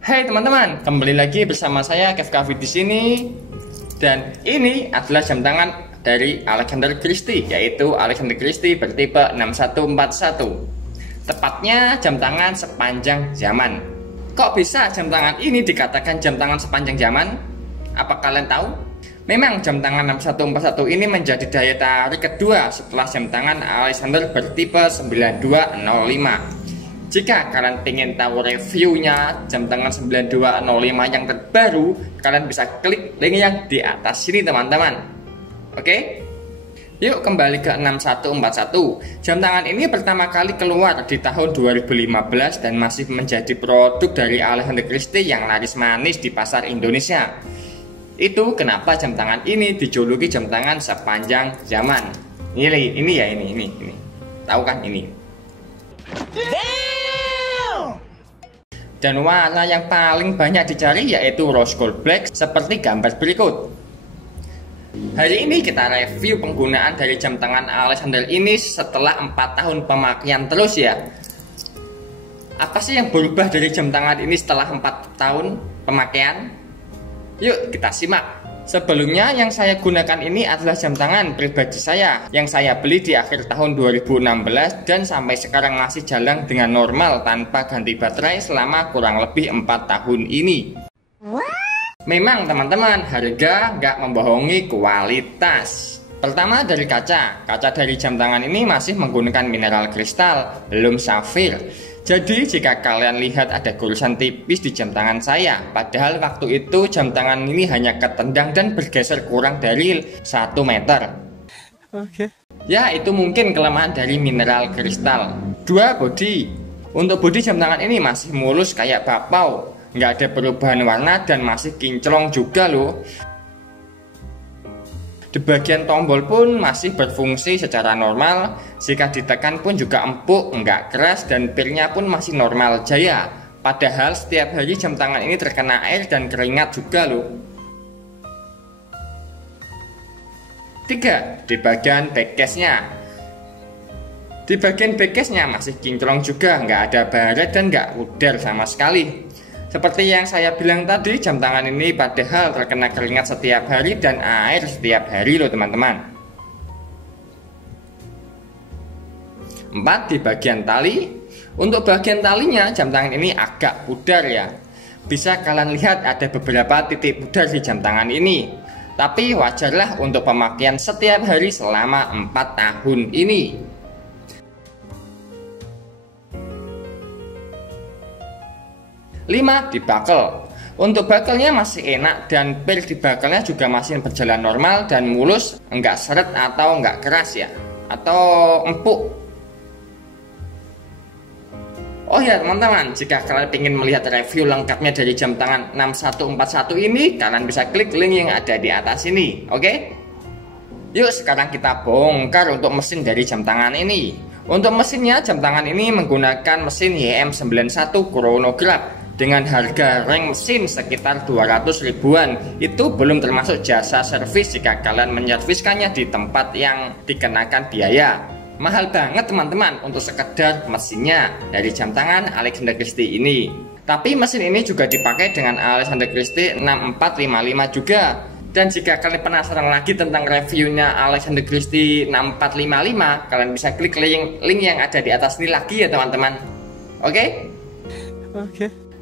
Hai teman-teman, kembali lagi bersama saya Kev Kaffi di sini. Dan ini adalah jam tangan dari Alexander Christie, yaitu Alexander Christie bertipe 6141. Tepatnya jam tangan sepanjang zaman. Kok bisa jam tangan ini dikatakan jam tangan sepanjang zaman? Apa kalian tahu? Memang jam tangan 6141 ini menjadi daya tarik kedua setelah jam tangan Alexander bertipe 9205. Jika kalian ingin tahu reviewnya jam tangan 9205 yang terbaru, kalian bisa klik link yang di atas sini teman-teman. Oke? Yuk kembali ke 6141. Jam tangan ini pertama kali keluar di tahun 2015 dan masih menjadi produk dari Alexander Christie yang laris manis di pasar Indonesia. Itu kenapa jam tangan ini dijuluki jam tangan sepanjang zaman. Ini. Tahu kan ini? Dan warna yang paling banyak dicari yaitu rose gold black seperti gambar berikut. Hari ini kita review penggunaan dari jam tangan Alexander ini setelah 4 tahun pemakaian terus ya. Apa sih yang berubah dari jam tangan ini setelah 4 tahun pemakaian? Yuk kita simak. Sebelumnya yang saya gunakan ini adalah jam tangan pribadi saya yang saya beli di akhir tahun 2016 dan sampai sekarang masih jalan dengan normal tanpa ganti baterai selama kurang lebih 4 tahun ini. Memang teman-teman, harga nggak membohongi kualitas. Pertama dari kaca dari jam tangan ini masih menggunakan mineral kristal, belum safir. Jadi jika kalian lihat ada kurusan tipis di jam tangan saya, padahal waktu itu jam tangan ini hanya ketendang dan bergeser kurang dari 1 meter. Oke. Ya itu mungkin kelemahan dari mineral kristal. 2 bodi. Untuk bodi jam tangan ini masih mulus kayak bakpao, nggak ada perubahan warna dan masih kinclong juga loh. Di bagian tombol pun masih berfungsi secara normal. Jika ditekan pun juga empuk, nggak keras, dan pilnya pun masih normal jaya. Padahal setiap hari jam tangan ini terkena air dan keringat juga loh. 3. Di bagian backcase-nya. Di bagian backcase-nya masih kinclong juga, nggak ada baret dan nggak pudar sama sekali. Seperti yang saya bilang tadi, jam tangan ini padahal terkena keringat setiap hari dan air setiap hari loh teman-teman. 4. Di bagian tali. Untuk bagian talinya jam tangan ini agak pudar ya. Bisa kalian lihat ada beberapa titik pudar di jam tangan ini. Tapi wajarlah untuk pemakaian setiap hari selama 4 tahun ini. 5. Di bakel. Untuk bakelnya masih enak dan pil di bakelnya juga masih berjalan normal dan mulus, enggak seret atau enggak keras ya, atau empuk. Oh ya teman-teman, jika kalian ingin melihat review lengkapnya dari jam tangan 6141 ini, kalian bisa klik link yang ada di atas ini, oke? Yuk sekarang kita bongkar untuk mesin dari jam tangan ini. Untuk mesinnya, jam tangan ini menggunakan mesin YM91 chronograph dengan harga rank mesin sekitar 200 ribuan. Itu belum termasuk jasa servis jika kalian menyerviskannya di tempat yang dikenakan biaya. Mahal banget teman-teman untuk sekedar mesinnya dari jam tangan Alexander Christie ini. Tapi mesin ini juga dipakai dengan Alexander Christie 6455 juga. Dan jika kalian penasaran lagi tentang reviewnya Alexander Christie 6455, kalian bisa klik link yang ada di atas ini lagi ya teman-teman. Oke?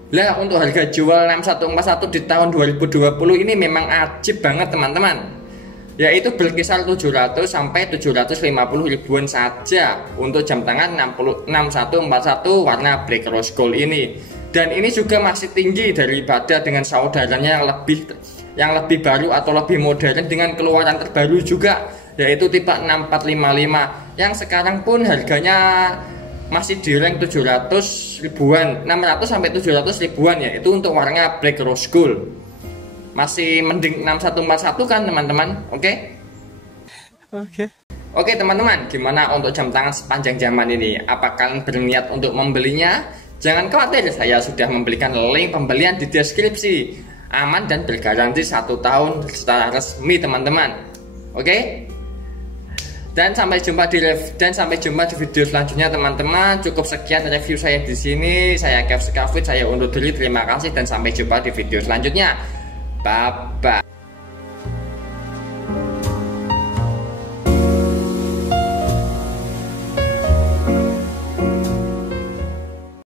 Lah untuk harga jual 6141 di tahun 2020 ini memang ajib banget teman-teman. Yaitu berkisar 700 sampai 750 ribuan saja untuk jam tangan 6141 warna black rose gold ini. Dan ini juga masih tinggi daripada dengan saudaranya yang lebih baru atau lebih modern dengan keluaran terbaru juga, yaitu tipe 6455 yang sekarang pun harganya masih di rank 700 ribuan, 600 sampai 700 ribuan ya. Itu untuk warna black rose gold. Masih mending 6141 kan teman-teman. Oke teman-teman, gimana untuk jam tangan sepanjang zaman ini? Apa kalian berniat untuk membelinya? Jangan khawatir, saya sudah memberikan link pembelian di deskripsi. Aman dan bergaransi 1 tahun secara resmi teman-teman. Oke? Dan sampai jumpa di video selanjutnya teman-teman. Cukup sekian review saya di sini. Saya Kev Skafit, saya undur diri. Terima kasih dan sampai jumpa di video selanjutnya. Bye bye.